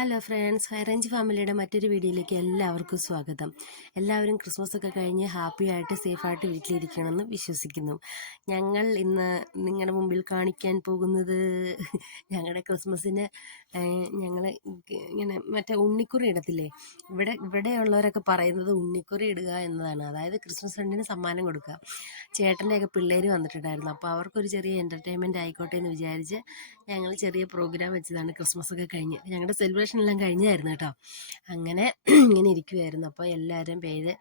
Hello friends, high range ഫാമിലിയുടെ മറ്റൊരു വീഡിയോയിലേക്ക് എല്ലാവർക്കും സ്വാഗതം. എല്ലാവരും ക്രിസ്മസ് ഒക്കെ കഴിഞ്ഞ് ഹാപ്പി ആയിട്ട് സേഫായിട്ട് വീട്ടിലിരിക്കണമെന്ന് വിശ്വസിക്കുന്നു. ഞങ്ങൾ ഇന്ന് നിങ്ങളുടെ മുമ്പിൽ കാണിക്കാൻ പോകുന്നത് ഞങ്ങളുടെ ക്രിസ്മസിന് ഞങ്ങൾ ഇങ്ങനെ മറ്റേ ഉണ്ണിക്കുറി ഇടത്തില്ലേ, ഇവിടെയുള്ളവരൊക്കെ പറയുന്നത് ഉണ്ണിക്കുറി ഇടുക എന്നതാണ്. അതായത് ക്രിസ്മസ് ഫ്രണ്ടിന് സമ്മാനം കൊടുക്കുക. ചേട്ടൻ്റെയൊക്കെ പിള്ളേർ വന്നിട്ടുണ്ടായിരുന്നു, അപ്പോൾ അവർക്കൊരു ചെറിയ എൻ്റർടൈൻമെൻറ്റ് ആയിക്കോട്ടെ എന്ന് വിചാരിച്ച് ഞങ്ങൾ ചെറിയ പ്രോഗ്രാം വെച്ചതാണ്. ക്രിസ്മസ് ഒക്കെ കഴിഞ്ഞ് ഞങ്ങളുടെ സെലിബ്രേഷൻ എല്ലാം കഴിഞ്ഞായിരുന്നു കേട്ടോ. അങ്ങനെ ഇങ്ങനെ ഇരിക്കുമായിരുന്നു. അപ്പോൾ എല്ലാവരും പേര്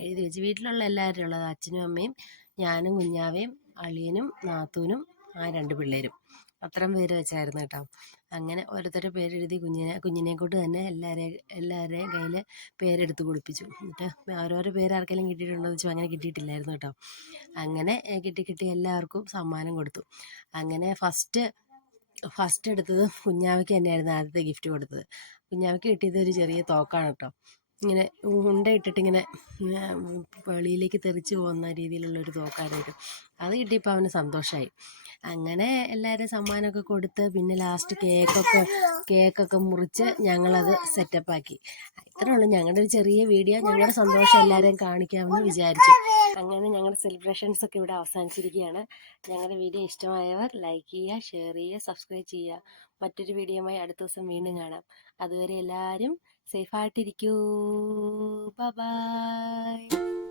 എഴുതി വെച്ച്, വീട്ടിലുള്ള എല്ലാവരും ഉള്ളത് അച്ഛനും അമ്മയും ഞാനും കുഞ്ഞാവയും അളിയനും നാത്തൂനും ആ 2 പിള്ളേരും, അത്രയും പേര് വെച്ചായിരുന്നു കേട്ടോ. അങ്ങനെ ഓരോരുത്തരുടെ പേരെഴുതി കുഞ്ഞിനെ കൊണ്ട് തന്നെ എല്ലാവരുടെയും കയ്യിൽ പേരെടുത്ത് കൊടുപ്പിച്ചു. എന്നിട്ട് ഓരോരോ പേര് ആർക്കെങ്കിലും കിട്ടിയിട്ടുണ്ടോ എന്ന് വെച്ചാൽ അങ്ങനെ കിട്ടിയിട്ടില്ലായിരുന്നു കേട്ടോ. അങ്ങനെ കിട്ടി എല്ലാവർക്കും സമ്മാനം കൊടുത്തു. അങ്ങനെ ഫസ്റ്റ് എടുത്തത് കുഞ്ഞാവയ്ക്ക് തന്നെയായിരുന്നു ആദ്യത്തെ ഗിഫ്റ്റ് കൊടുത്തത്. കുഞ്ഞാവയ്ക്ക് കിട്ടിയത് ഒരു ചെറിയ തോക്കാണ് കേട്ടോ. ഇങ്ങനെ ഉണ്ട ഇട്ടിട്ടിങ്ങനെ വെളിയിലേക്ക് തെറിച്ച് പോകുന്ന രീതിയിലുള്ളൊരു തോക്കായിരുന്നു. അത് കിട്ടിയപ്പോൾ അവന് സന്തോഷമായി. അങ്ങനെ എല്ലാവരും സമ്മാനമൊക്കെ കൊടുത്ത് പിന്നെ ലാസ്റ്റ് കേക്കൊക്കെ മുറിച്ച് ഞങ്ങളത് സെറ്റപ്പാക്കി. ഇത്രേ ഉള്ളൂ ഞങ്ങളുടെ ഒരു ചെറിയ വീഡിയോ. ഞങ്ങളുടെ സന്തോഷം എല്ലാവരെയും കാണിക്കാമെന്ന് വിചാരിച്ചു. അങ്ങനെ ഞങ്ങളുടെ സെലിബ്രേഷൻസ് ഒക്കെ ഇവിടെ അവസാനിച്ചിരിക്കുകയാണ്. ഞങ്ങളുടെ വീഡിയോ ഇഷ്ടമായവർ ലൈക്ക് ചെയ്യുക, ഷെയർ ചെയ്യുക, സബ്സ്ക്രൈബ് ചെയ്യുക. മറ്റൊരു വീഡിയോയുമായി അടുത്ത ദിവസം വീണ്ടും കാണാം. അതുവരെ എല്ലാവരും സേഫായിട്ടിരിക്കൂ. Bye bye.